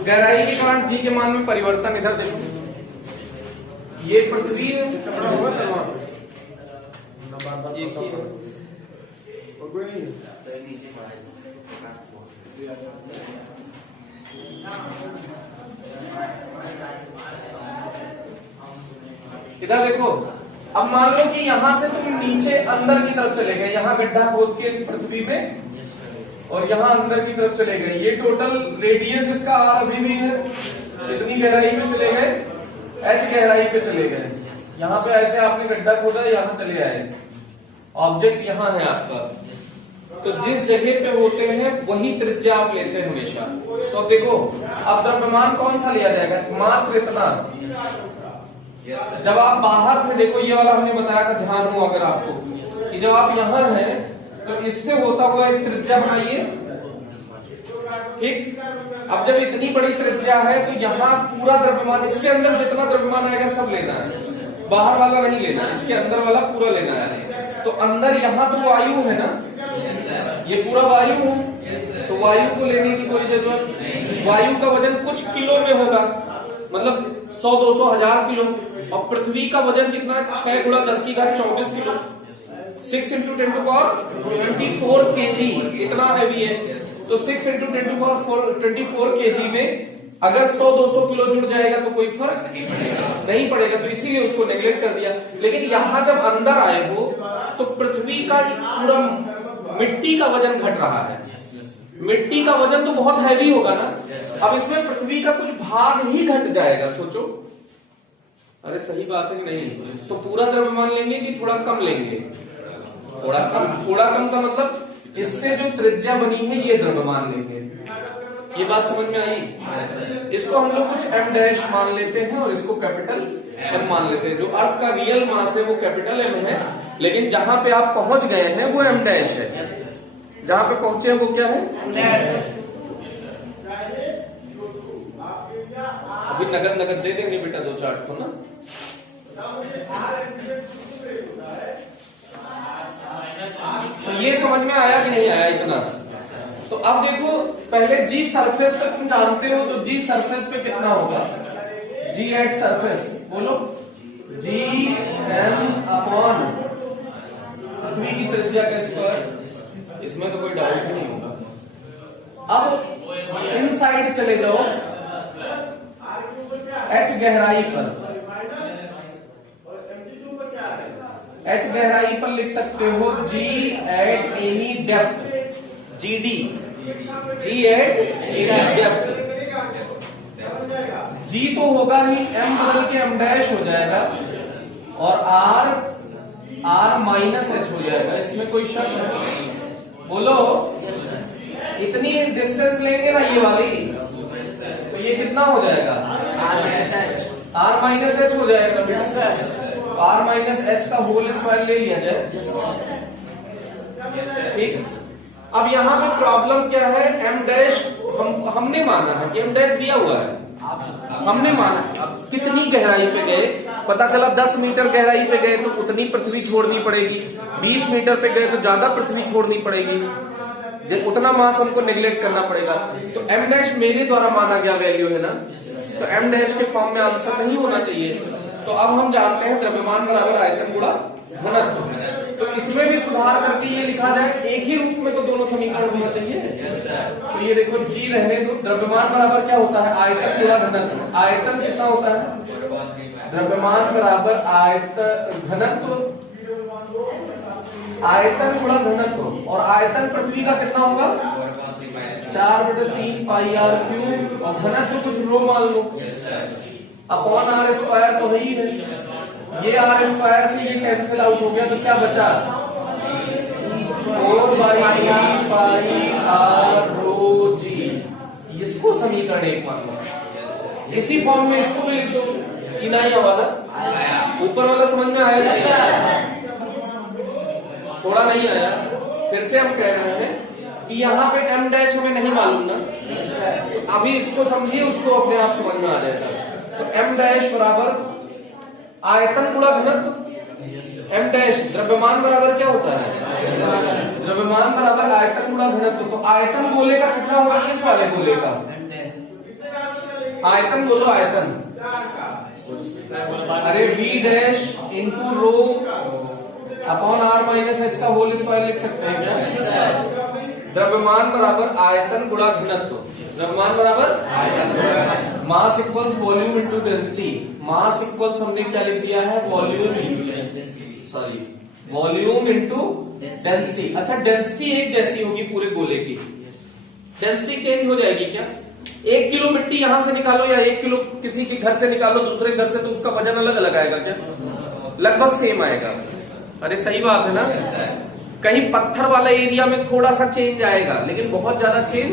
गहराई के कारण जी के मान में परिवर्तन। इधर देखो, ये पृथ्वी कपड़ा होगा तो वहां कोई नहीं। इधर देखो, अब मान लो कि यहां से तुम नीचे अंदर की तरफ चले गए, यहां गड्ढा खोद के पृथ्वी में, और यहां अंदर की तरफ चले गए। ये टोटल रेडियस इसका आर भी है। इतनी गहराई पे चले गए, एच गहराई पे चले गए। यहाँ पे ऐसे आपने गड्ढा खोदा, यहाँ चले आए, ऑब्जेक्ट यहाँ है आपका। तो जिस जगह पे होते हैं वही त्रिज्या आप लेते हैं हमेशा। तो अब देखो, अब द्रव्यमान कौन सा लिया जाएगा, मात्र इतना। जब आप बाहर थे, देखो ये वाला हमने बताया था, ध्यान हो अगर आपको, कि जब आप यहाँ हैं तो इससे होता हुआ एक त्रिज्या बनाइए, ठीक। अब जब इतनी बड़ी त्रिज्या है तो यहाँ पूरा द्रव्यमान, इसके अंदर जितना द्रव्यमान आएगा सब लेना है, बाहर वाला नहीं लेना, इसके अंदर वाला पूरा लेना है। तो अंदर यहाँ तो वायु है ना, ये पूरा वायु है, तो वायु को लेने की कोई जरूरत नहीं। वायु का वजन कुछ किलो में होगा, मतलब 100, 200, 1000 किलो। और पृथ्वी का वजन कितना है, 6 गुणा 10 की घात 24 किलो, 6 × 10⁻24 kg, इतना हैवी है। तो 6 × 10⁻24 kg में अगर 100-200 किलो जुड़ जाएगा तो कोई फर्क नहीं पड़ेगा, तो इसीलिए उसको नेग्लेक्ट कर दिया। लेकिन यहाँ जब अंदर आए हो तो पृथ्वी का पूरा मिट्टी का वजन घट रहा है, मिट्टी का वजन तो बहुत हैवी होगा ना। अब इसमें पृथ्वी का कुछ भाग ही घट जाएगा, सोचो। अरे सही बात है नहीं? तो पूरा द्रव्यमान लेंगे कि थोड़ा कम लेंगे? थोड़ा कम का मतलब इससे जो त्रिज्या बनी है ये द्रव्यमान लेंगे। ये बात समझ में आई? इसको हम लोग कुछ m' मान लेते हैं और इसको कैपिटल M मान लेते हैं। जो अर्थ का रियल मास है वो कैपिटल M है, लेकिन जहां पे आप पहुंच गए हैं वो m' है। जहां पे पहुंचे हैं वो क्या है? अभी नगद दे देंगे बेटा 2-4 ठो ना। तो ये समझ में आया कि नहीं आया इतना? तो अब देखो, पहले जी सरफेस पे तुम जानते हो, तो जी सरफेस पे कितना होगा? जी एट सरफेस, बोलो। जी एम अपॉन पृथ्वी की त्रिज्या का स्क्वायर, इसमें तो कोई डाउट ही नहीं होगा। अब इनसाइड चले जाओ, एच गहराई पर, एच गहराई पर लिख सकते हो g at any depth, GD, g at any depth. G तो होगा ही, M बदल के M' हो जाएगा, और R माइनस H हो जाएगा, इसमें कोई शक नहीं। बोलो, इतनी डिस्टेंस लेंगे ना ये वाली, तो ये कितना हो जाएगा? R माइनस H हो जाएगा बेटा। R माइनस H का होल स्क्वायर ले लिया जाए, ठीक। अब यहाँ पे प्रॉब्लम क्या है, M' हमने माना है कि M' दिया हुआ है, हमने माना। अब कितनी गहराई पे गए, पता चला 10 मीटर गहराई पे गए तो उतनी पृथ्वी छोड़नी पड़ेगी, 20 मीटर पे गए तो ज्यादा पृथ्वी छोड़नी पड़ेगी, उतना मास हमको नेग्लेक्ट करना पड़ेगा। तो M' मेरे द्वारा माना गया वैल्यू है ना, तो M' के फॉर्म में आंसर नहीं होना चाहिए। तो अब हम जानते हैं द्रव्यमान बराबर आयतन गुणा घनत्व। तो इसमें भी सुधार करके ये लिखा जाए, एक ही रूप में तो दोनों समीकरण होना चाहिए। तो ये देखो, जी रहने दो, द्रव्यमान बराबर क्या होता है? आयतन गुणा घनत्व। आयतन कितना होता है? द्रव्यमान बराबर आयतन घनत्व, आयतन गुणा घनत्व। और आयतन पृथ्वी का कितना होगा? 4/3 πr3, और घनत्व कुछ रो मान लो, अपॉन R² तो ही है। ये R² से ये कैंसिल आउट हो गया, तो क्या बचा? 4/3 πr⍴g। इसको समीकरण 1 मान लो। इसी फॉर्म में इसको भी लिख दो, कि नहीं वाला ऊपर वाला समझ में आया? थोड़ा नहीं आया? फिर से हम कह रहे हैं कि यहाँ पे M' हमें नहीं मालूम ना, तो अभी इसको समझिए, उसको अपने आप समझ में आ जाएगा। तो M' बराबर आयतन गुणा घनत्व। M' द्रव्यमान बराबर क्या होता है? द्रव्यमान बराबर आयतन गुणा घनत्व। तो आयतन गोले का कितना होगा? इस वाले गोले का आयतन बोलो आयतन। अरे V dash into rho upon R minus H का होल स्क्वायर लिख सकते हैं क्या? द्रव्यमान बराबर आयतन गुणा घनत्व। द्रव्यमान बराबर मास इक्वल्स वॉल्यूम इंटू डेंसिटी। मास इक्वल्स हमने क्या लिख दिया है? Volume into density. अच्छा, डेंसिटी एक जैसी होगी पूरे गोले की, डेंसिटी चेंज हो जाएगी क्या? 1 किलो मिट्टी यहां से निकालो या 1 किलो किसी के घर से निकालो दूसरे घर से, तो उसका वजन अलग अलग आएगा क्या? लगभग सेम आएगा। अरे सही बात है ना? कहीं पत्थर वाला एरिया में थोड़ा सा चेंज आएगा लेकिन बहुत ज्यादा चेंज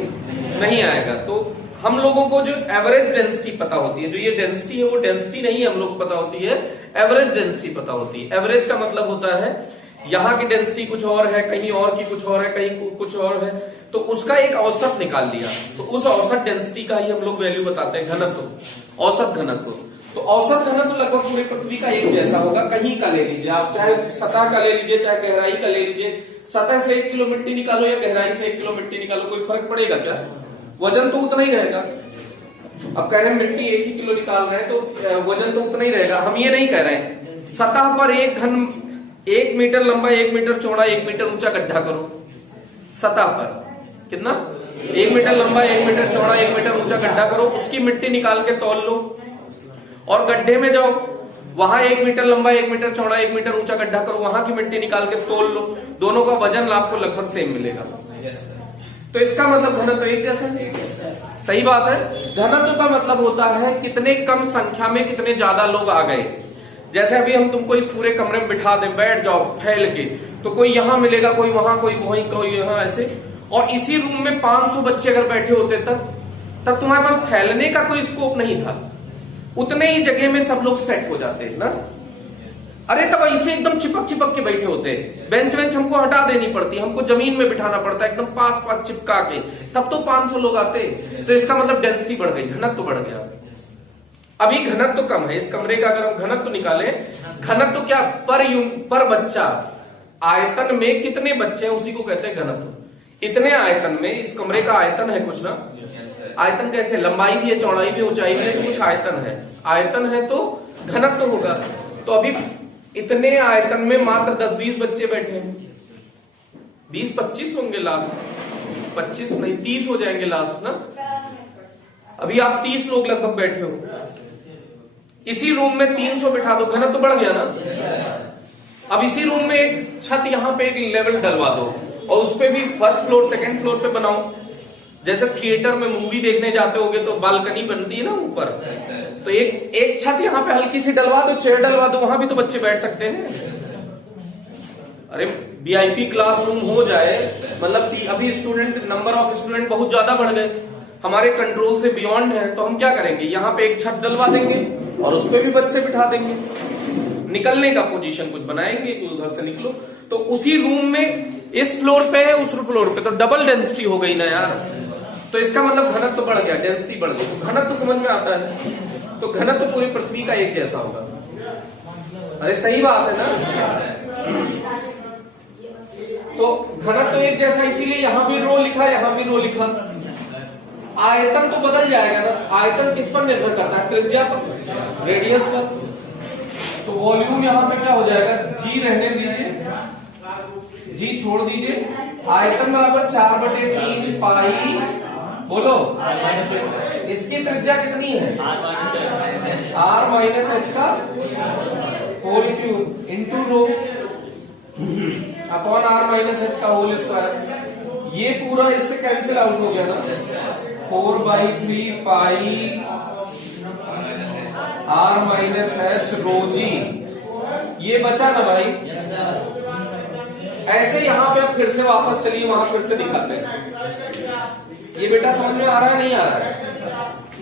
नहीं आएगा। तो हम लोगों को जो एवरेज डेंसिटी पता होती है, जो ये डेंसिटी है वो डेंसिटी नहीं हम लोग को पता होती है, एवरेज डेंसिटी पता होती है। एवरेज का मतलब होता है यहाँ की डेंसिटी कुछ और है, कहीं और की कुछ और है, कहीं कुछ और है, तो उसका एक औसत निकाल लिया, तो उस औसत डेंसिटी का ही हम लोग वैल्यू बताते हैं घनत्व, औसत घनत्व। तो औसत घनत्व लगभग पूरी पृथ्वी का एक जैसा होगा। कहीं का ले लीजिए आप, चाहे सतह का ले लीजिए चाहे गहराई का ले लीजिए। सतह से 1 किलो मिट्टी निकालो या गहराई से 1 किलो मिट्टी निकालो, कोई फर्क पड़ेगा क्या? वजन तो उतना ही रहेगा। अब कह रहे हैं मिट्टी 1 ही किलो निकाल रहे हैं तो वजन तो उतना ही रहेगा। हम ये नहीं कह रहे हैं सतह पर 1 मीटर लंबा 1 मीटर चौड़ा 1 मीटर ऊंचा गड्ढा करो। सतह पर कितना? 1 मीटर लंबा 1 मीटर चौड़ा 1 मीटर ऊंचा गड्ढा करो, उसकी मिट्टी निकाल के तौल लो। और गड्ढे में जाओ, वहां 1 मीटर लंबा 1 मीटर चौड़ा 1 मीटर ऊंचा गड्ढा करो, वहां की मिट्टी निकाल के तोल लो, दोनों का वजन आपको लगभग सेम मिलेगा। तो इसका मतलब घनत्व एक जैसा है। सही बात है। घनत्व का मतलब होता है कितने कम संख्या में कितने ज्यादा लोग आ गए। जैसे अभी हम तुमको इस पूरे कमरे में बिठा दें, बैठ जाओ फैल के, तो कोई यहां मिलेगा, कोई वहां, कोई वहीं, कोई यहां, ऐसे। और इसी रूम में 500 बच्चे अगर बैठे होते तब तुम्हारे पास फैलने का कोई स्कोप नहीं था, उतने ही जगह में सब लोग सेट हो जाते हैं ना। अरे तब ऐसे एकदम चिपक के बैठे होते, बेंच हमको हटा देनी पड़ती, हमको जमीन में बिठाना पड़ता है एकदम पास चिपका के, तब तो 500 लोग आते। तो इसका मतलब डेंसिटी बढ़ गई, घनत्व बढ़ गया। अभी घनत्व कम है इस कमरे का। अगर हम घनत्व निकालें, घनत्व क्या? पर बच्चा आयतन में कितने बच्चे हैं उसी को कहते हैं घनत्व। इतने आयतन में, इस कमरे का आयतन है कुछ ना, आयतन कैसे? लंबाई भी है, चौड़ाई भी, ऊंचाई भी है, कुछ आयतन है। आयतन है तो घनत्व होगा। तो अभी इतने आयतन में मात्र 10-20 बच्चे बैठे हैं, 20-25 होंगे लास्ट, 25 नहीं 30 हो जाएंगे लास्ट ना। अभी आप 30 लोग लगभग बैठे हो, इसी रूम में 300 बिठा दो, घनत्व तो बढ़ गया ना। अब इसी रूम में एक छत यहाँ पे एक लेवल डलवा दो और उस पे भी फर्स्ट फ्लोर सेकंड फ्लोर पे बनाओ। जैसे थिएटर में मूवी देखने जाते होगे तो बालकनी बनती है ना ऊपर, तो एक छत यहाँ पे हल्की सी डलवा दो, चेयर डलवा दो, वहां भी तो बच्चे बैठ सकते हैं। अरे VIP क्लासरूम हो जाए, मतलब अभी स्टूडेंट, नंबर ऑफ स्टूडेंट बहुत ज्यादा बढ़ गए, हमारे कंट्रोल से बियॉन्ड है, तो हम क्या करेंगे? यहाँ पे एक छत डलवा देंगे और उस पे भी बच्चे बिठा देंगे। निकलने का पोजीशन कुछ बनाएंगे कि उधर से निकलो, तो उसी रूम में इस फ्लोर पे है उस फ्लोर पे, तो डबल डेंसिटी हो गई ना यार। तो इसका मतलब घनत्व तो बढ़ गया, डेंसिटी बढ़ गई। तो घनत्व तो समझ में आता है। तो घनत्व तो पूरी पृथ्वी का एक जैसा होगा। अरे सही बात है ना। तो घनत्व तो एक जैसा, इसीलिए यहां भी रो लिखा, यहां भी रो लिखा। आयतन तो बदल जाएगा ना। आयतन किस पर निर्भर करता है? त्रिज्या पर, रेडियस पर। तो वॉल्यूम यहां पे क्या हो जाएगा? G रहने दीजिए, G छोड़ दीजिए। आयतन बराबर 4/3 पाई, बोलो इसकी त्रिज्या कितनी है? R माइनस H का whole cube into rho upon R minus H का होल स्क्वायर। ये पूरा इससे कैंसिल आउट हो गया ना। 4/3 pi R minus H rho g, ये बचा ना भाई। ऐसे यहां पे आप फिर से वापस चलिए, वहां फिर से दिखाते हैं। ये बेटा समझ में आ रहा है नहीं आ रहा है?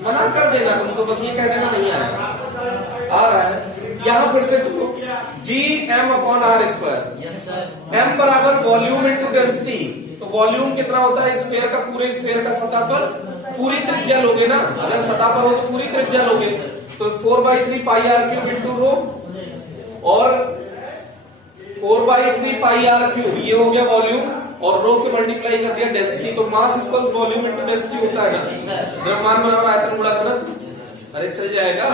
मना कर देना तुमको, बस ये कह देना नहीं आ रहा है। यहां फिर से चलो, Gm/r²। m बराबर वॉल्यूम इंटू डेंसिटी। तो वॉल्यूम कितना होता है स्क्वायर का? पूरे स्क्वायर का सतह पर पूरी त्रिज्या लोगे ना, अगर सतह पर हो तो पूरी त्रिज्या लोगे। तो 4/3 पाई r³ इंटू रो और 4/3 पाई r³, ये हो गया वॉल्यूम, और रो से मल्टीप्लाई कर दिया डेंसिटी। तो मास इक्वल्स वॉल्यूम इंटू डेंसिटी होता है ना। द्रव्यमान बराबर आयतन गुणा घनत्व। अरे चल जाएगा।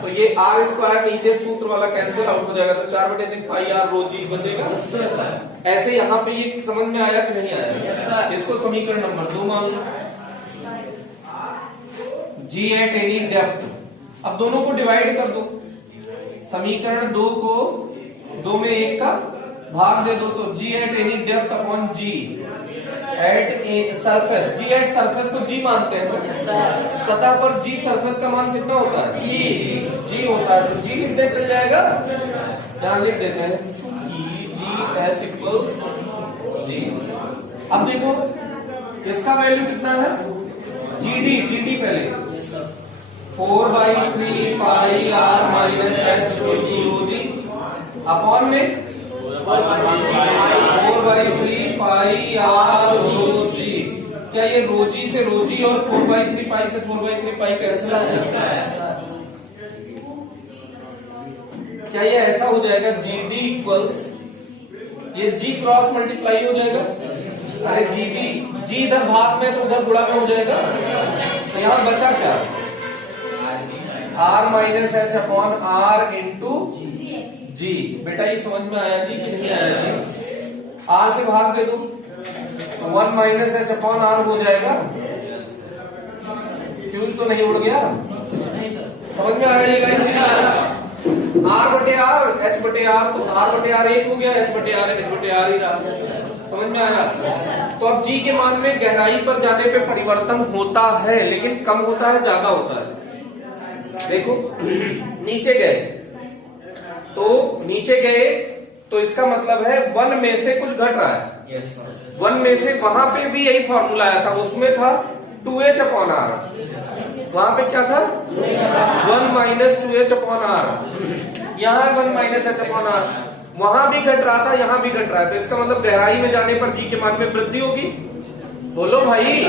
तो ये आर स्क्वायर नीचे सूत्र वाला कैंसिल आउट हो जाएगा, तो 4/3 पाई आर रो जी बचेगा। ऐसे यहाँ पे ये समझ में आया कि नहीं आया? इसको समीकरण नंबर 2 मान लो, जी एट एनी डेप्थ। अब दोनों को डिवाइड कर दो, समीकरण 2 को 2 में 1 का भाग दे दो, तो जी at any depth upon ji at surface. Ji at surface को जी मानते हैं, तो सतह पर जी सरफेस का मान कितना होता है? जी होता है, तो जी कितने चल जाएगा? यहां लिख देते हैं जी एस इक्वल्स जी। अब देखो इसका वैल्यू कितना है? जीडी पहले 4/3 pi r minus h g upon में 4/3 पाई आर रो जी। क्या ये रोजी से रोजी और 4/3 पाई से 4/3 पाई कैंसिल होता है? क्या ये ऐसा हो जाएगा? जीडी इक्वल्स ये जी क्रॉस मल्टीप्लाई हो जाएगा। अरे जी इधर भाग में तो उधर गुणा में हो जाएगा, तो यहां बचा क्या? R minus h upon r into g. बेटा ये समझ में आया जी कि नहीं आया जी? आर से भाग दे दो, तो 1 माइनस एच अपॉन आर हो जाएगा। फ्यूज तो नहीं उड़ गया? समझ में आ रही है? आर बटे आर एच बटे आर, तो आर बटे आर 1 हो गया, एच बटे आर ही रहा। समझ में आया? तो अब जी के मान में गहराई पर जाने पे परिवर्तन होता है, लेकिन कम होता है ज्यादा होता है। देखो नीचे गए तो इसका मतलब है 1 में से कुछ घट रहा है। 1 में से वहां पे भी यही फॉर्मूला आया था, उसमें था 2h अपॉन आर। वहां पे क्या था? 1 माइनस 2h अपॉन आर। यहाँ 1 माइनस h अपॉन आर। वहां भी घट रहा था, यहाँ भी घट रहा है, तो इसका मतलब गहराई में जाने पर जी के मान में वृद्धि होगी। बोलो भाई,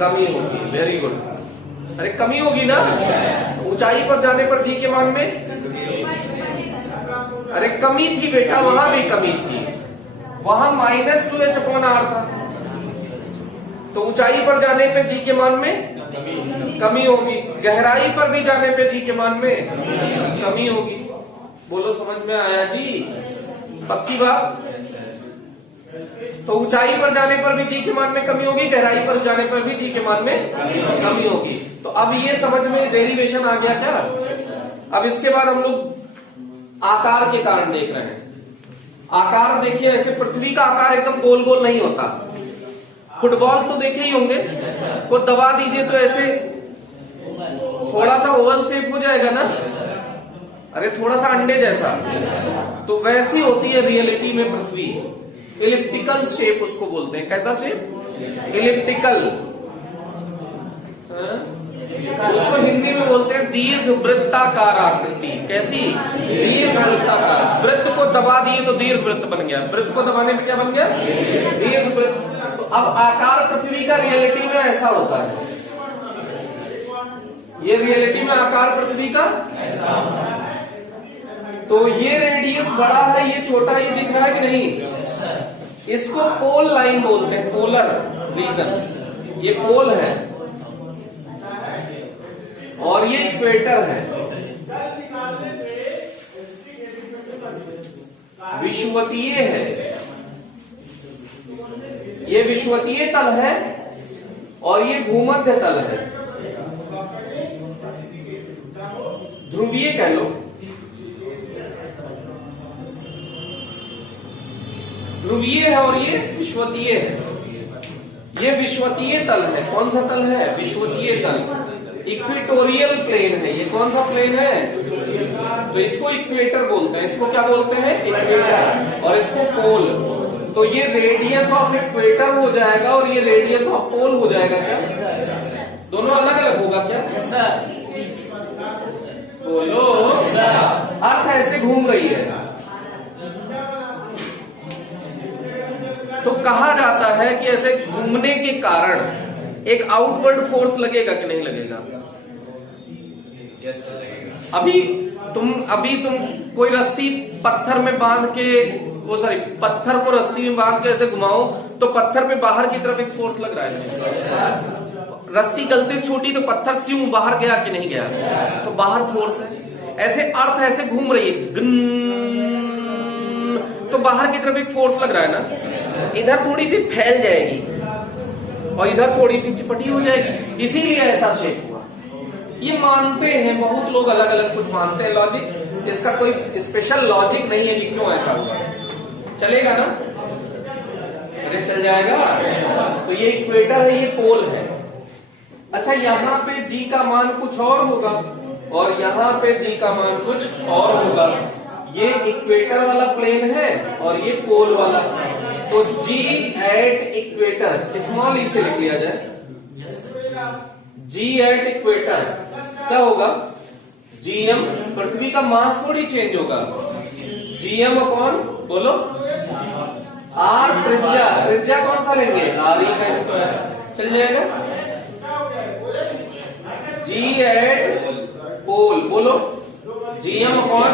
कमी होगी। Very good. अरे कमी होगी ना? ऊंचाई पर जाने पर जी के मान में अरे कमी थी बेटा, वहां भी कमी थी। वहां माइनस 2h अपॉन आर था, तो ऊंचाई पर जाने पे जी के मान में कमी होगी, गहराई पर भी जाने पे जी के मान में कमी होगी। बोलो समझ में आया जी? पक्की बात? तो ऊंचाई पर जाने पर भी जी के मान में कमी होगी, गहराई पर जाने पर भी जी के मान में कमी होगी। तो अब ये समझ में डेरिवेशन आ गया क्या? अब इसके बाद हम लोग आकार के कारण देख रहे हैं। आकार देखिए, ऐसे पृथ्वी का आकार एकदम गोल गोल नहीं होता। फुटबॉल तो देखे ही होंगे, को दबा दीजिए तो ऐसे थोड़ा सा ओवल शेप हो जाएगा ना, अरे थोड़ा सा अंडे जैसा। तो वैसी होती है रियलिटी में पृथ्वी। इलिप्टिकल शेप उसको बोलते हैं। कैसा शेप? इलिप्टिकल। उसको हिंदी में बोलते हैं दीर्घ वृत्ताकार आकृति। कैसी? दीर्घ वृत्ताकार। वृत्त को दबा दिए तो दीर्घ वृत्त बन गया, वृत्त को दबाने में क्या बन गया? दीर्घ वृत्त। तो अब आकार पृथ्वी का रियलिटी में ऐसा होता है। ये रियलिटी में आकार पृथ्वी का ऐसा होता है। तो ये रेडियस बड़ा है, ये छोटा, ये दिख रहा है कि नहीं? इसको पोल लाइन बोलते हैं, पोलर रीजन। ये पोल है और ये इक्वेटर है। विषुवतीय है, ये विषुवतीय तल है और ये भूमध्य तल है। ध्रुवीय कह लो, ध्रुवीय है और ये विषुवतीय है। ये विषुवतीय तल है। कौन सा तल है? विषुवतीय तल। इक्वेटोरियल प्लेन है। ये कौन सा प्लेन है? तो इसको इक्वेटर बोलते हैं। इसको क्या बोलते हैं? इक्वेटर। और इसको पोल। तो ये रेडियस ऑफ इक्वेटर हो जाएगा और ये रेडियस ऑफ पोल हो जाएगा। क्या दोनों अलग अलग होगा क्या? बोलो। अर्थ ऐसे घूम रही है। तो कहा जाता है कि ऐसे घूमने के कारण एक आउटवर्ड फोर्स लगेगा कि नहीं लगेगा? अभी तुम कोई रस्सी पत्थर में बांध के, पत्थर को रस्सी में बांध के ऐसे घुमाओ तो पत्थर पे बाहर की तरफ एक फोर्स लग रहा है, रस्सी गलती से छोटी तो पत्थर स्यूं बाहर गया कि नहीं गया, तो बाहर फोर्स है। ऐसे अर्थ ऐसे घूम रही है तो बाहर की तरफ एक फोर्स लग रहा है ना, इधर थोड़ी सी फैल जाएगी और इधर थोड़ी सी चिपटी हो जाएगी, इसीलिए ऐसा शेप हुआ। ये मानते हैं बहुत लोग, अलग अलग कुछ मानते हैं लॉजिक, इसका कोई स्पेशल लॉजिक नहीं है कि क्यों ऐसा हुआ। चलेगा ना? अरे चल जाएगा। तो ये इक्वेटर है, ये पोल है। अच्छा, यहाँ पे जी का मान कुछ और होगा और यहाँ पे जी का मान कुछ और होगा। ये इक्वेटर वाला प्लेन है और ये पोल वाला, तो जी एट इक्वेटर स्मॉल ई से लिख लिया जाए। जी एट इक्वेटर क्या होगा? जीएम, पृथ्वी का मास थोड़ी चेंज होगा, जीएम अपॉन बोलो आर त्रिज्या, त्रिज्या कौन सा लेंगे? आर ई का स्क्वायर, चल जाएगा। जी एट पोल बोलो जीएम अपॉन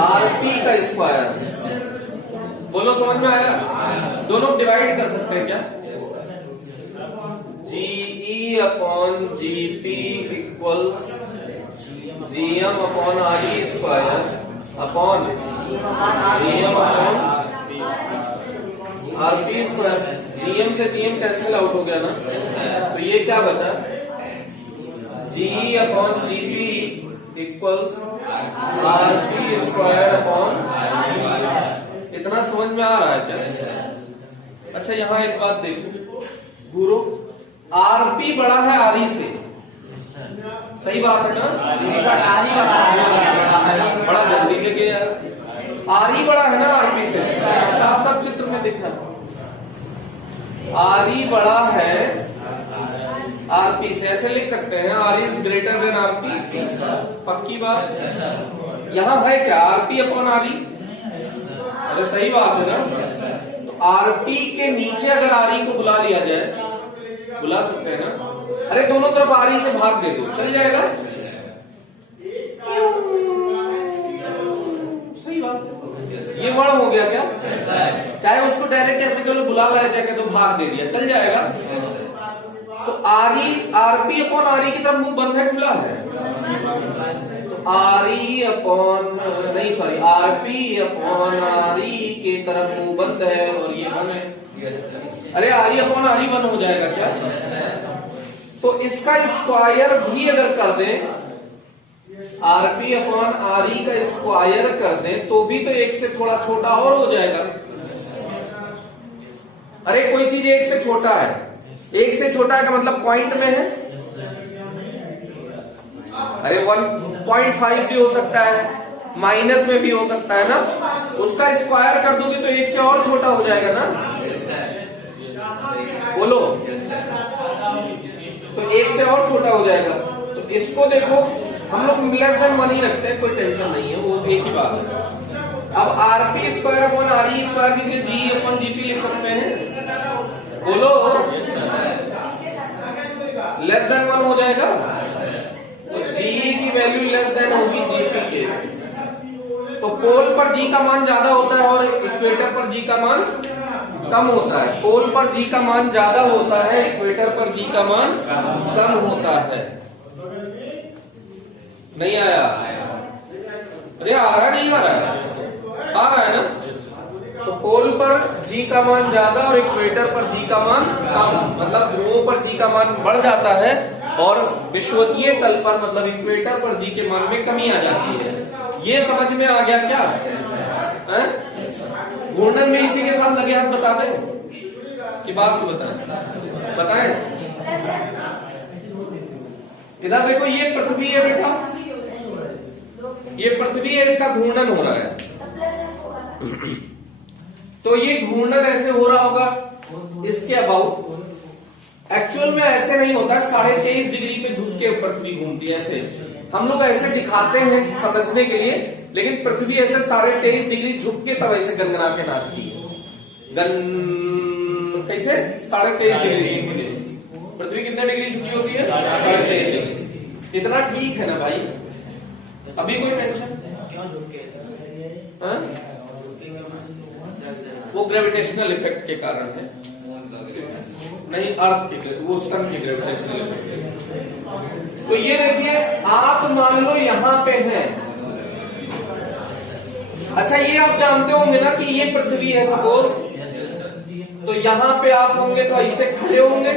आर पी का स्क्वायर, बोलो समझ में आया? दोनों डिवाइड कर सकते हैं क्या? GE upon GP equals GM upon R E square upon GM upon R P square. GM से जीएम कैंसिल आउट हो गया ना, तो ये क्या बचा? GE upon GP equals R P square upon. इतना समझ में आ रहा है क्या? अच्छा, यहाँ एक बात देखो गुरु, आरपी बड़ा है आरई से, सही बात है ना? बड़ा जल्दी लेके यार, आरई बड़ा है ना आरपी से, साफ साफ चित्र में दिख रहा। आरई बड़ा है आरपी से, ऐसे लिख सकते हैं R is greater than RP, पक्की बात। यहाँ है क्या? आरपी अपॉन आरई, अरे सही बात है ना? तो आरपी के नीचे अगर आरई को बुला लिया जाए, बुला सकते हैं ना? अरे दोनों तरफ आरई से भाग दे दो, चल जाएगा। सही बात। ये वर्ण हो गया क्या? चाहे उसको डायरेक्ट ऐसे करो बुला लाया जाए तो भाग दे दिया, चल जाएगा। तो आरई आरपी अपॉन आरई की तरफ मुंह बंद है खुला है, तो आरई अपॉन नहीं सॉरी आरपी अपॉन आरई की तरफ मुंह बंद है और ये बंद है। अरे आरई अपॉन आरई बंद हो जाएगा क्या? तो इसका स्क्वायर भी अगर कर दें, आरपी अपॉन आरई का स्क्वायर कर दें तो भी तो एक से थोड़ा छोटा और हो जाएगा। अरे कोई चीज एक से छोटा है, एक से छोटा का मतलब पॉइंट में है। अरे 1.5 भी हो सकता है, माइनस में भी हो सकता है ना, उसका स्क्वायर कर दोगे तो एक से और छोटा हो जाएगा ना, बोलो। तो एक से और छोटा हो जाएगा। तो इसको देखो, हम लोग लेस देन 1 ही रखते हैं, कोई टेंशन नहीं है, वो एक ही बात है। अब आरपी स्क्वायर अपॉन आरई स्क्वायर के लिए जी अपॉन जीपी लिख सकते हैं, बोलो लेस देन 1 हो जाएगा। तो जी की वैल्यू लेस देन होगी जीपी के। तो पोल पर जी का मान ज्यादा होता है और इक्वेटर पर जी का मान कम होता है। पोल पर जी का मान ज्यादा होता है, इक्वेटर पर जी का मान कम होता है। नहीं आया? अरे आ रहा नहीं आ रहा है? आ रहा है ना? तो पोल पर जी का मान ज्यादा और इक्वेटर पर जी का मान कम, मतलब ध्रुवों पर जी का मान बढ़ जाता है और विषुवतीय तल पर मतलब इक्वेटर पर जी के मान में कमी आ जाती है। ये समझ में आ गया क्या? घूर्णन में इसी के साथ लगे हाथ बता दें कि बात को बताएं। इधर देखो, ये पृथ्वी है बेटा, ये पृथ्वी है, इसका घूर्णन हो रहा है। तो ये घूर्णन ऐसे हो रहा होगा इसके अबाउट। एक्चुअल में ऐसे नहीं होता, 23.5 डिग्री पे झुक के पृथ्वी घूमती है ऐसे। हम लोग ऐसे दिखाते हैं समझने के लिए, लेकिन पृथ्वी ऐसे 23.5 डिग्री झुक के तब ऐसे गनगना के नाचती है। कैसे 23.5 डिग्री? पृथ्वी कितने डिग्री झुकी होती है? 23.5 डिग्री। इतना ठीक है ना भाई? अभी कोई टेंशन? वो ग्रेविटेशनल इफेक्ट के कारण है। नहीं, अर्थ के वो सन के ग्रेविटेशनल इफेक्ट। तो ये देखिए, आप मान लो यहां पे हैं। अच्छा, ये आप जानते होंगे ना कि ये पृथ्वी है सपोज, तो यहां पे आप होंगे तो ऐसे खड़े होंगे,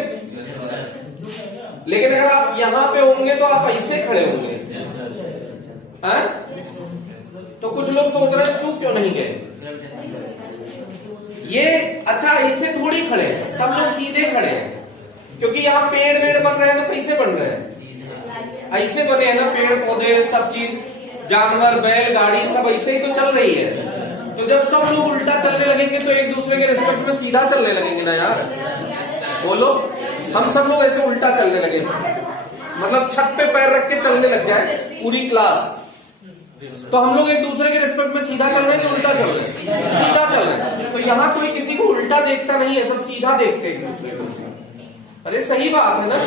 लेकिन अगर आप यहां पे होंगे तो आप ऐसे खड़े होंगे। हैं? तो कुछ लोग सोच रहे हैं चूक क्यों नहीं गए ये। अच्छा, ऐसे थोड़ी खड़े हैं, सब लोग सीधे खड़े हैं, क्योंकि यहाँ पेड़ वेड़ बन रहे हैं। तो कैसे बन रहे हैं? ऐसे बने हैं ना, पेड़ पौधे सब चीज, जानवर बैल गाड़ी सब ऐसे ही तो चल रही है। तो जब सब लोग उल्टा चलने लगेंगे तो एक दूसरे के रिस्पेक्ट में सीधा चलने लगेंगे ना यार। बोलो, हम सब लोग ऐसे उल्टा चलने लगे, मतलब छत पे पैर रख के चलने लग जाए पूरी क्लास, तो हम लोग एक दूसरे के रिस्पेक्ट में सीधा चल रहे हैं कि उल्टा चल रहे हैं? सीधा चल रहे हैं। तो यहाँ कोई किसी को उल्टा देखता नहीं है, सब सीधा देखते एक दूसरे को। अरे सही बात है ना।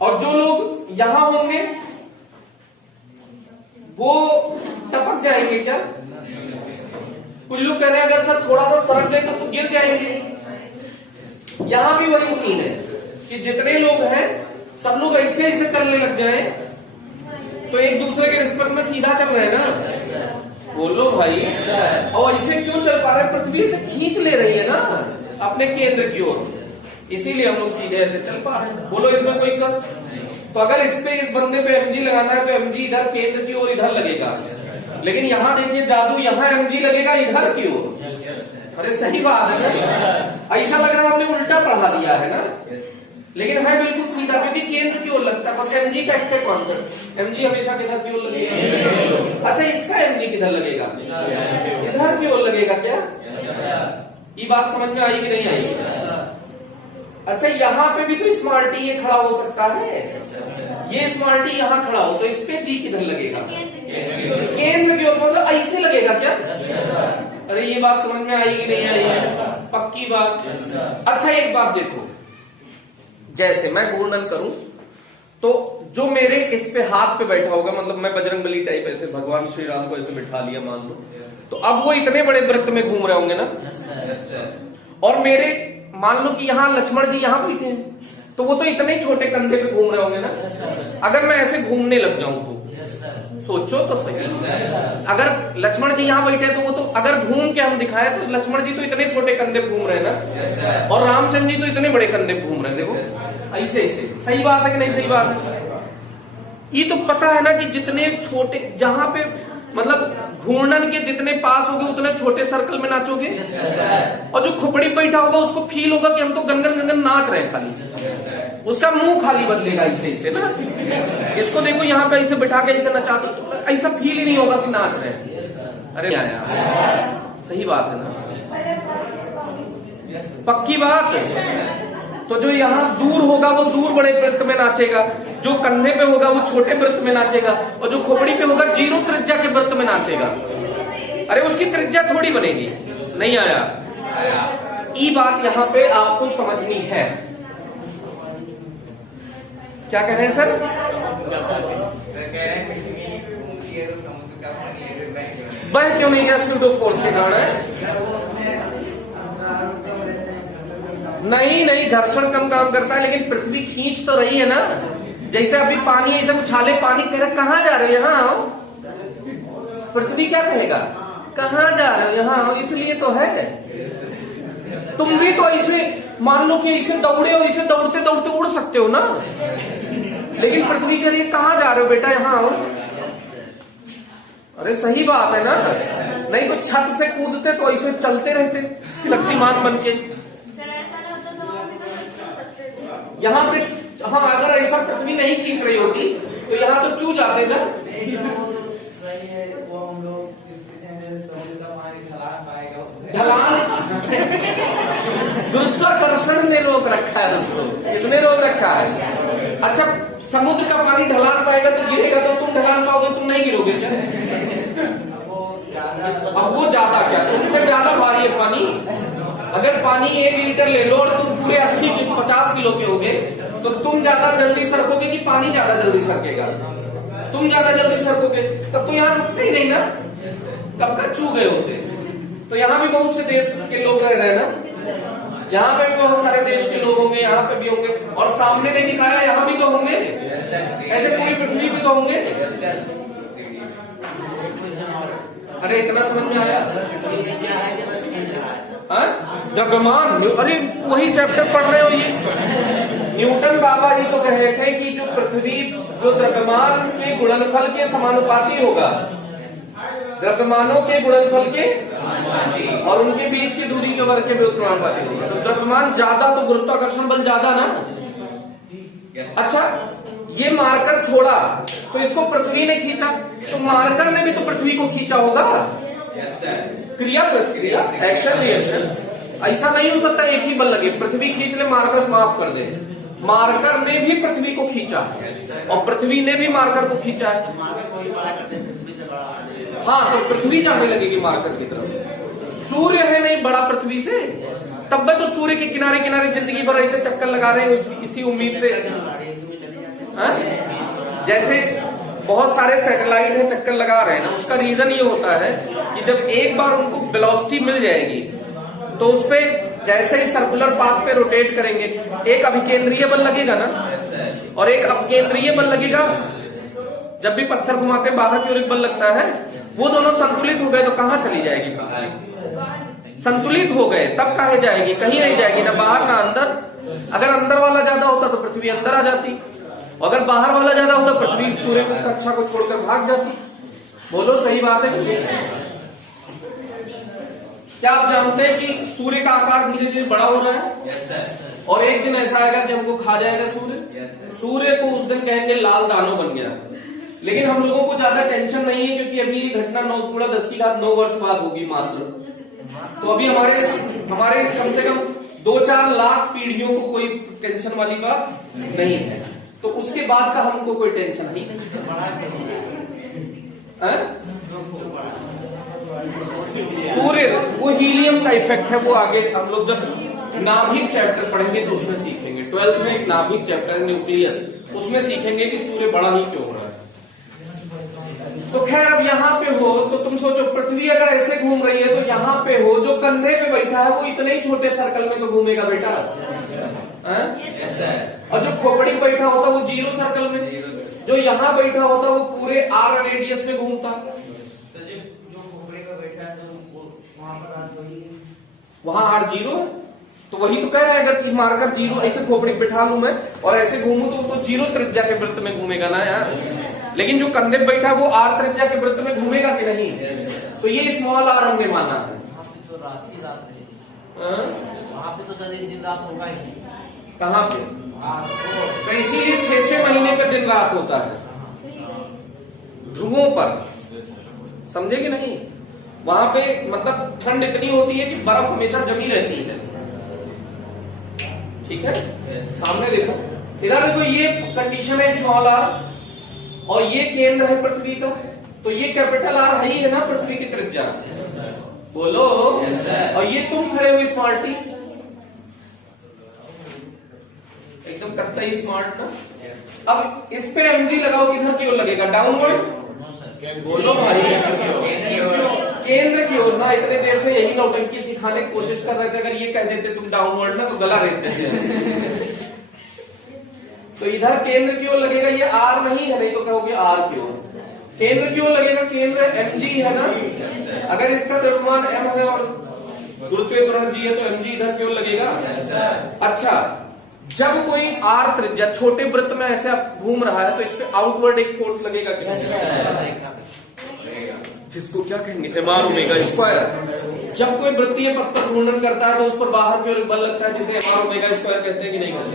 और जो लोग यहाँ होंगे वो टपक जाएंगे क्या? कुछ लोग कह रहे हैं अगर सर थोड़ा सा सरक गए तो गिर जाएंगे। यहां भी वही सीन है कि जितने लोग हैं सब लोग ऐसे ऐसे चलने लग जाए तो एक दूसरे के रिस्पेक्ट में सीधा चल रहे हैं ना। बोलो भाई, और ऐसे क्यों चल पा रहे हैं? पृथ्वी से खींच ले रही है ना अपने केंद्र की ओर, इसीलिए हम लोग सीधे ऐसे चल पा रहे हैं। बोलो, इसमें कोई कष्ट? तो अगर इस पे इस बंदे पे एमजी लगाना है तो एमजी इधर केंद्र की ओर इधर लगेगा, लेकिन यहाँ देखिए जादू, यहाँ एमजी लगेगा इधर की ओर। अरे सही बात है ना। ऐसा लग रहा है हमने उल्टा पढ़ा दिया है ना, लेकिन है बिल्कुल सीधा, क्योंकि केंद्र की ओर लगता है। बस एमजी का एक कॉन्सेप्ट, एमजी हमेशा किधर की ओर लगेगा। अच्छा, इसका एमजी किधर लगेगा? इधर की ओर लगेगा क्या? ये बात समझ में आई कि नहीं आई? अच्छा, यहाँ पे भी तो स्मार्टी ये खड़ा हो सकता है, ये स्मार्टी यहाँ खड़ा हो, तो इस पे जी किधर लगेगा? केंद्र की ओर, मतलब ऐसे लगेगा क्या? अरे ये बात समझ में आई कि नहीं आई? पक्की बात। अच्छा, एक बात देखो, जैसे मैं घूर्णन करूं तो जो मेरे इस पे हाथ पे बैठा होगा, मतलब मैं बजरंगबली टाइप ऐसे भगवान श्री राम को ऐसे बिठा लिया मान लो, तो अब वो इतने बड़े वृत्त में घूम रहे होंगे ना, और मेरे मान लो कि यहाँ लक्ष्मण जी यहाँ बैठे हैं, तो वो तो इतने छोटे कंधे पे घूम रहे होंगे ना। अगर मैं ऐसे घूमने लग जाऊं तो सोचो तो सही, अगर लक्ष्मण जी यहाँ बैठे तो वो तो अगर घूम के हम दिखाए तो लक्ष्मण जी तो इतने छोटे कंधे पे घूम रहे हैं ना, और रामचंद्र जी तो इतने बड़े कंधे पे घूम रहे हैं। देखो ऐसे ऐसे, सही बात है कि नहीं? सही बात है। ये तो पता है ना कि जितने छोटे, जहां पे मतलब घूर्णन के जितने पास होगे उतने छोटे सर्कल में नाचोगे, और जो खोपड़ी बैठा होगा उसको फील होगा कि हम तो गनगन गनगन नाच रहे हैं, खाली उसका मुंह खाली बदलेगा ऐसे ऐसे ना। इसको देखो यहाँ पे ऐसे बैठा के ऐसे नचा दो तो ऐसा फील ही नहीं होगा कि नाच रहे हैं। अरे यार सही बात है ना, पक्की बात। तो जो यहाँ दूर होगा वो दूर बड़े वृत्त में नाचेगा, जो कंधे पे होगा वो छोटे वृत्त में नाचेगा, और जो खोपड़ी पे होगा जीरो त्रिज्या के वृत्त में नाचेगा। अरे उसकी त्रिज्या थोड़ी बनेगी। नहीं आया? ये बात यहाँ पे आपको समझनी है। क्या कह रहे हैं सर? बह क्यों नहीं है? स्यूडो फोर्स के कारण नहीं, नहीं घर्षण कम काम करता है, लेकिन पृथ्वी खींच तो रही है ना। जैसे अभी पानी ऐसे उछाले, पानी कह रहा कहाँ जा रहे हो? यहाँ आओ। पृथ्वी क्या कहेगा? कहाँ जा रहे हो? यहाँ आओ। इसलिए तो है। तुम भी तो ऐसे मान लो कि ऐसे दौड़े और इसे दौड़ते दौड़ते उड़ सकते हो ना, लेकिन पृथ्वी कह रही है कहाँ जा रहे हो बेटा? यहाँ आओ। अरे सही बात है ना। नहीं तो छत से कूदते तो ऐसे चलते रहते शक्तिमान बन के। यहाँ पे हाँ, अगर ऐसा पृथ्वी नहीं खींच रही होती तो यहाँ तो चू जाते ना। ढलान गुरुत्वाकर्षण ने रोक रखा है उसको, इसने रोक रखा है। अच्छा, समुद्र का पानी ढलान पाएगा तो गिरेगा, तो तुम ढलान पाओगे, तुम नहीं गिरोगे क्या? अब वो ज्यादा क्या, तुमसे ज्यादा भारी है पानी। अगर पानी 1 लीटर ले लो और तुम पूरे 80-50 किलो के होगे तो तुम ज्यादा जल्दी सरकोगे कि पानी ज्यादा जल्दी सरकेगा? तुम ज्यादा जल्दी सरकोगे, तब तो यहाँ रुकते ही नहीं ना, कब का चू गए होते। तो यहाँ भी बहुत से देश के लोग रह रहे हैं ना, यहाँ पे भी बहुत सारे देश के लोग होंगे, यहाँ पे भी होंगे, और सामने ने दिखाया यहाँ भी तो होंगे, ऐसे पूरी पृथ्वी पे तो होंगे। अरे इतना समझ में आया? द्रव्यमान, अरे वही चैप्टर पढ़ रहे हो ये। न्यूटन बाबा ही तो कह रहे थे कि जो पृथ्वी जो द्रव्यमान के गुणनफल के समानुपाती होगा, द्रव्यमानों के गुणनफल के और उनके बीच की दूरी के वर्ग के समानुपाती होगा। तो द्रव्यमान ज्यादा तो गुरुत्वाकर्षण बल ज्यादा ना। अच्छा, ये मार्कर छोड़ा तो इसको पृथ्वी ने खींचा, तो मार्कर ने भी तो पृथ्वी को खींचा होगा। क्रिया प्रतिक्रिया, एक्शन रिएक्शन। ऐसा नहीं हो सकता एक ही बल लगे, पृथ्वी खींच ले मार्कर माफ कर दे। मार्कर ने भी पृथ्वी को खींचा और पृथ्वी ने भी मार्कर को खींचा है। हाँ, तो पृथ्वी जाने लगेगी मार्कर की तरफ। सूर्य है नहीं बड़ा पृथ्वी से, तब तो सूर्य के किनारे किनारे जिंदगी भर ऐसे चक्कर लगा रहे हैं इसी उम्मीद से। हाँ? जैसे बहुत सारे सैटेलाइट है चक्कर लगा रहे हैं ना, उसका रीजन ये होता है कि जब एक बार उनको वेलोसिटी मिल जाएगी तो उसपे जैसे ही सर्कुलर पाथ पे रोटेट करेंगे, एक अभिकेंद्रीय बल लगेगा ना और एक अपकेंद्रीय बल लगेगा। जब भी पत्थर घुमाते बाहर की ओर एक बल लगता है, वो दोनों संतुलित हो गए तो कहाँ चली जाएगी? संतुलित हो गए तब कहाँ जाएगी? कहीं नहीं जाएगी, ना बाहर ना अंदर। अगर अंदर वाला ज्यादा होता तो पृथ्वी अंदर आ जाती, अगर बाहर वाला ज्यादा होता पृथ्वी सूर्य की कक्षा को छोड़कर भाग जाती। बोलो सही बात है? क्या आप जानते हैं कि सूर्य का आकार धीरे धीरे बड़ा हो रहा है और एक दिन ऐसा आएगा कि हमको खा जाएगा सूर्य। सूर्य को उस दिन कहेंगे लाल दानव बन गया। लेकिन हम लोगों को ज्यादा टेंशन नहीं है क्योंकि अभी ये घटना 9 वर्ष बाद होगी मात्र। तो अभी हमारे कम से कम 2-4 लाख पीढ़ियों को कोई टेंशन वाली बात नहीं है। तो उसके बाद का हमको कोई टेंशन ही नहीं है। सूर्य वो हीलियम का इफेक्ट है, वो आगे हम लोग जब नाभिक चैप्टर पढ़ेंगे तो उसमें सीखेंगे। 12th में एक नाभिक चैप्टर है न्यूक्लियस, उसमें सीखेंगे कि सूर्य बड़ा ही क्यों हो रहा है। तो खैर अब यहाँ पे हो तो तुम सोचो पृथ्वी अगर ऐसे घूम रही है तो यहाँ पे हो जो कंधे पे बैठा है वो इतने ही छोटे सर्कल में तो घूमेगा बेटा। और जो खोपड़ी बैठा होता वो 0 सर्कल में, जो यहाँ बैठा होता वो पूरे R रेडियस में घूमता। वहां R 0 है तो वही तो कह रहा है, अगर मार्कर 0 ऐसे खोपड़ी बैठा लू मैं और ऐसे घूमू तो 0 त्रिज्या के वृत्त में घूमेगा ना यार। लेकिन जो कंधे पे बैठा वो R त्रिज्या के वृत्त में घूमेगा कि नहीं? तो ये स्मॉल r हमने माना है। वहाँ पे तो दिन रात होगा ही नहीं। कहाँ पे? तो इसीलिए 6-6 महीने पे दिन रात होता है ध्रुवों पर, समझे कि नहीं? वहां पे मतलब ठंड इतनी होती है कि बर्फ हमेशा जमी रहती है। ठीक है, सामने देखो, इधर देखो, ये कंडीशन है स्मॉल r और ये केंद्र है पृथ्वी का, तो ये कैपिटल R है ही है ना पृथ्वी की त्रिज्या। बोलो। और ये तुम खड़े हुए स्मार्ट टी, एकदम कतई स्मार्ट ना। अब इस पे mg लगाओ, किधर की ओर लगेगा? डाउनवर्ड। बोलो भाई, केंद्र की ओर ना। इतने देर से यही नौटंकी सिखाने की कोशिश कर रहे थे, अगर ये कह देते तुम डाउनवर्ड ना तो गला रेत देते। तो इधर केंद्र की ओर लगेगा, ये R नहीं है, नहीं तो कहोगे R की ओर। केंद्र की ओर लगेगा, केंद्र mg है ना। अगर इसका द्रव्यमान m है और गुरुत्वीय त्वरण g है तो mg इधर की ओर लगेगा। अच्छा, जब कोई R त्रिज्या छोटे वृत्त में ऐसे घूम रहा है तो इस पे आउटवर्ड एक फोर्स लगेगा कि जिसको क्या कहेंगे? mr omega square. जब कोई वृत्तीय पथ पर घूर्णन करता है तो उस पर बाहर की ओर बल लगता है जिसे mr ओमेगा स्क्वायर कहते हैं कि नहीं कहते?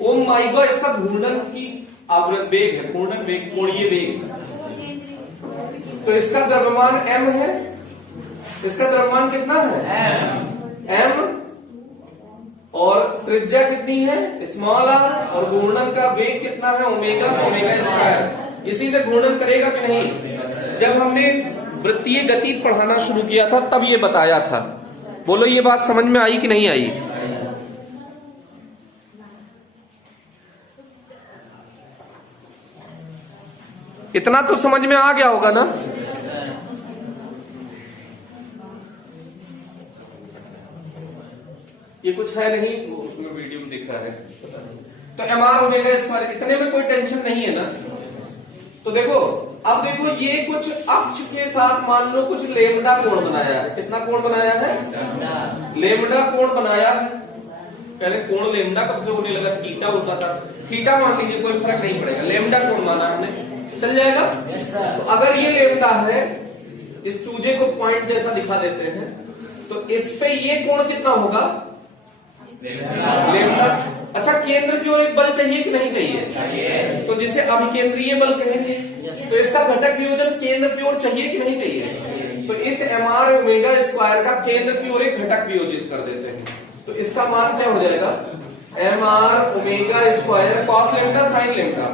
ओ माय गॉड, इसका घूर्णन की आवृत्ति वेग है, घूर्णन वेग, कोणीय वेग। तो इसका द्रव्यमान m है, इसका द्रव्यमान कितना है? m, और त्रिज्या कितनी है? स्मॉल r, और घूर्णन का वेग कितना है? Omega square. इसी से घूर्णन करेगा कि नहीं? जब हमने वृत्तीय गति पढ़ाना शुरू किया था तब ये बताया था। बोलो ये बात समझ में आई कि नहीं आई? इतना तो समझ में आ गया होगा ना। ये कुछ है नहीं, वो उसमें वीडियो में दिख रहा है। तो MR ओमेगा स्क्वायर, इतने में कोई टेंशन नहीं है ना। तो देखो, अब देखो ये कुछ अक्ष के साथ मान लो कुछ लेमडा कोण बनाया है। कितना कोण बनाया है? लेमडा कोण बनाया है। पहले कोण लेमडा कब से होने लगा? थीटा होता था। थीटा मान लीजिए, कोई फर्क नहीं पड़ेगा, लेमडा कोण माना हमने, चल जाएगा। तो अगर ये लेमडा है, इस चूजे को पॉइंट जैसा दिखा देते हैं, तो इस पे ये कोण कितना होगा? लेमडा। अच्छा, केंद्र की ओर एक बल चाहिए कि नहीं चाहिए? तो जिसे अभिकेंद्रीय बल कहेंगे। तो इसका घटक वियोजन केंद्र की ओर चाहिए कि नहीं चाहिए? तो इस MR ओमेगा स्क्वायर का केंद्र की ओर एक घटक वियोजित कर देते हैं। तो इसका मान क्या हो जाएगा? MR omega square cos lambda sign lambda.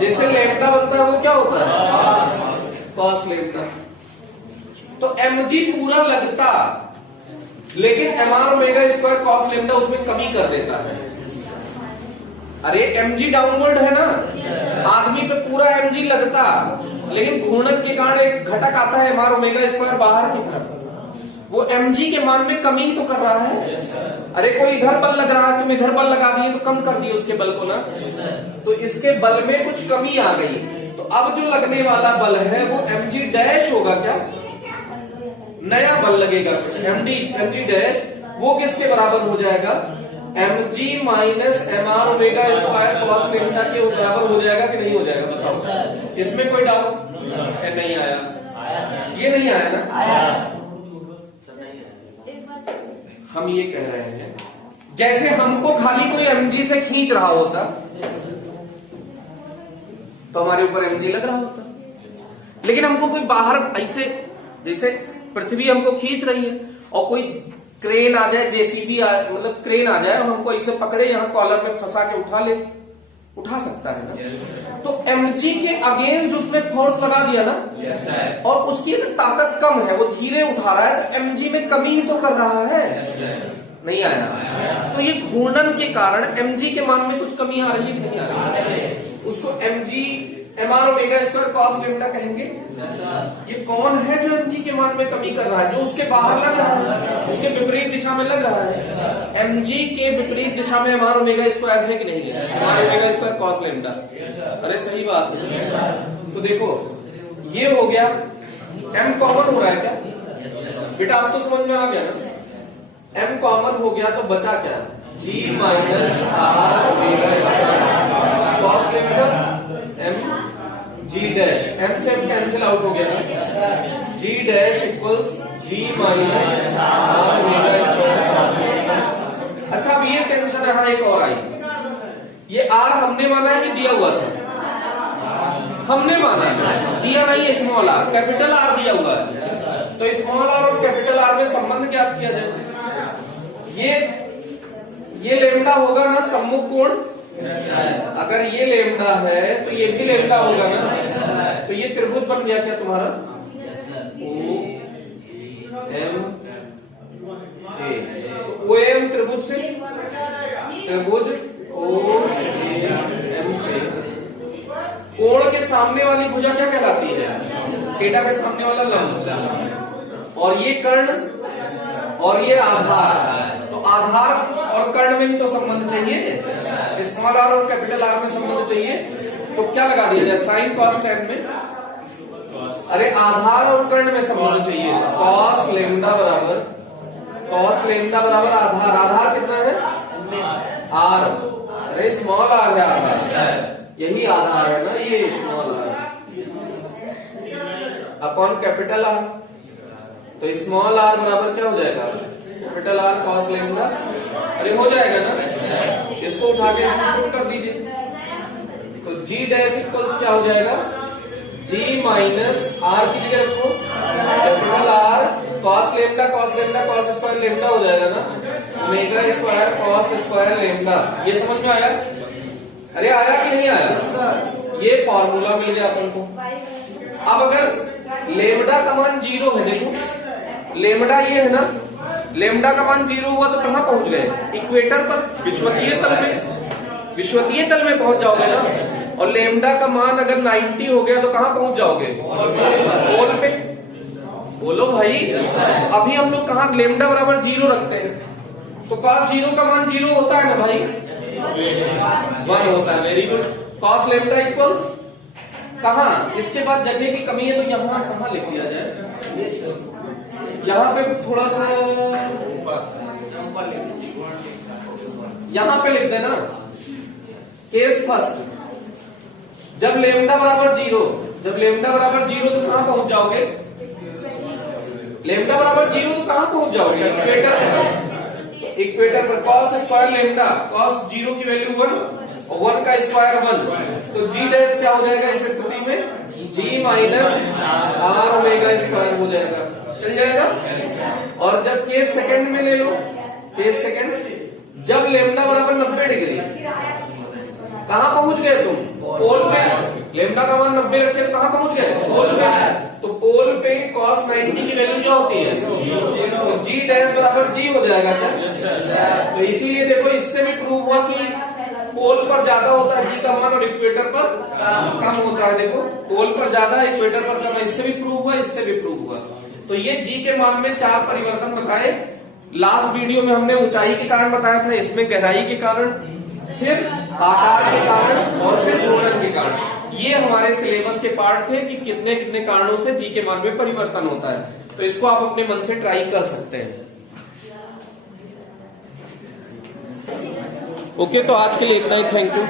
जैसे लेमडा बनता है वो क्या होता है? Cos lambda. तो mg पूरा लगता, लेकिन MR omega square cos lambda उसमें कमी कर देता है। अरे mg डाउनवर्ड है ना, आदमी पे पूरा mg लगता, लेकिन घूर्णन के कारण एक घटक आता है MR ओमेगा स्क्वायर बाहर की तरफ, वो mg के मान में कमी तो कर रहा है। अरे कोई इधर बल लग रहा है, तुम इधर बल लगा दिए तो कम कर दिए उसके बल को ना, तो इसके बल में कुछ कमी आ गई। तो अब जो लगने वाला बल है वो mg डैश होगा। क्या नया बल लगेगा? mg डैश, वो किसके बराबर हो जाएगा? mg minus MR omega square cos lambda के बराबर हो जाएगा कि नहीं हो जाएगा? बताओ, इसमें कोई डाउट नहीं आया? ये नहीं आया ना? हम ये कह रहे हैं, जैसे हमको खाली कोई mg से खींच रहा होता तो हमारे ऊपर mg लग रहा होता, लेकिन हमको कोई बाहर ऐसे, जैसे पृथ्वी हमको खींच रही है और कोई क्रेन आ जाए, जेसीबी मतलब क्रेन आ जाए और हमको ऐसे पकड़े, यहाँ कॉलर में फंसा के उठा सकता है ना। तो mg के अगेंस्ट उसने फोर्स लगा दिया ना, और उसकी अगर ताकत कम है, वो धीरे उठा रहा है, तो mg में कमी ही तो कर रहा है। नहीं आया? तो ये घूर्णन के कारण mg के मान में कुछ कमी आ रही है कि नहीं आ रही है? उसको MR omega square cos lambda कहेंगे। ये कौन है जो mg के मान में कमी कर रहा है? जो उसके बाहर लग रहा है, उसके विपरीत दिशा में लग रहा है। mg के विपरीत दिशा में MR ओमेगा स्क्वायर है कि नहीं है? MR omega square cos lambda. अरे सही बात है। तो देखो, ये हो गया, m कॉमन हो रहा है क्या बेटा? आप तो समझ में आ गया ना? m कॉमन हो गया तो बचा क्या? g minus R omega square cos lambda m g dash, m से m कैंसिल आउट हो गया ना, g dash equals g minus R omega square. अच्छा, अब ये टेंशन यहाँ एक और आई, ये R हमने माना है कि दिया हुआ था? हमने माना है, दिया नहीं है। स्मॉल r, कैपिटल R दिया हुआ है। तो स्मॉल r और कैपिटल R में संबंध ज्ञात किया जाए। ये लेमडा होगा ना सम्मुख कोण, अगर ये लेमडा है तो ये भी लेमडा होगा ना, तो ये त्रिभुज बन गया क्या तुम्हारा? OM त्रिभुज से, त्रिभुज OM से कोण के सामने वाली भुजा क्या कहलाती है? थीटा के सामने वाला लंब। और ये कर्ण और ये आधार, तो आधार और कर्ण में ही तो संबंध चाहिए, स्मॉल r और कैपिटल R में संबंध चाहिए। तो क्या लगा दिया जाए? साइन कॉस टैन में। अरे आधार और कर्ण में संबंध चाहिए, कॉस लेमडा बराबर, कॉस लेमडा बराबर आधार। आधार कितना है? R। अरे स्मॉल r है आधार, यही आधार है ना, ये small r upon capital R। तो स्मॉल r बराबर क्या हो जाएगा? Capital R cos lambda. अरे हो जाएगा ना, इसको उठा के इसको कर दीजिए, तो g डैश इक्वल्स क्या हो जाएगा? g माइनस R की जगह रखो, capital R cos lambda, cos lambda cos square lambda हो जाएगा ना, omega square cos square lambda. ये समझ में आया? अरे आया कि नहीं आया? ये फॉर्मूला मिल गया अपन को। अब अगर लेमडा का मान 0 है, देखो लेमडा ये है ना, लेमडा का मान 0 हुआ तो कहां पहुंच गए? इक्वेटर पर, विश्वतीय तल में, विश्वतीय तल में पहुंच जाओगे ना। और लेमडा का मान अगर 90 हो गया तो कहां पहुंच जाओगे? पोल पे। बोलो भाई, अभी हम लोग कहां लेमडा बराबर 0 रखते हैं, तो cos 0 का मान 0 होता है ना भाई, 1 होता है। Very good. cos lambda equals कहा, इसके बाद जगह की कमी है तो यहाँ कहाँ लिख दिया जाए, यहाँ पे थोड़ा सा यहाँ पे लिख देना। केस फर्स्ट, जब लेमडा बराबर 0, जब लेमडा बराबर 0 तो कहां पहुंच जाओगे, लेमडा बराबर 0 तो कहां पहुंच जाओगे, इक्वेटर पर। cos स्क्वायर लेमडा, cos 0 की वैल्यू 1 और 1 का स्क्वायर 1, तो जी डैश क्या हो जाएगा इस स्थिति में, g minus R omega square हो जाएगा, चल जाएगा। और जब केस सेकंड में ले लो, केस सेकंड, जब लेमडा बराबर 90 डिग्री, कहां पहुंच गए तुम, पोल पे। लेमडा का मान 90 रखे तो कहां पहुंच गए, पोल पे। तो पोल पे cos 90 की वैल्यू क्या होती है, तो g डैश बराबर g हो जाएगा क्या। तो इसीलिए देखो इससे भी प्रूव हुआ कि पोल पर ज्यादा होता है g का मान और इक्वेटर पर कम होता है। देखो पोल पर ज्यादा, इक्वेटर पर कम, इससे भी प्रूव हुआ, इससे भी प्रूव हुआ। तो ये g के मान में 4 परिवर्तन बताए। लास्ट वीडियो में हमने ऊंचाई के कारण बताया था, इसमें गहराई के कारण, फिर आकार के कारण और फिर घूर्णन के कारण। ये हमारे सिलेबस के पार्ट थे कि कितने कितने कारणों से जी के मान में परिवर्तन होता है। तो इसको आप अपने मन से ट्राई कर सकते हैं। ओके, तो आज के लिए इतना ही। Thank you.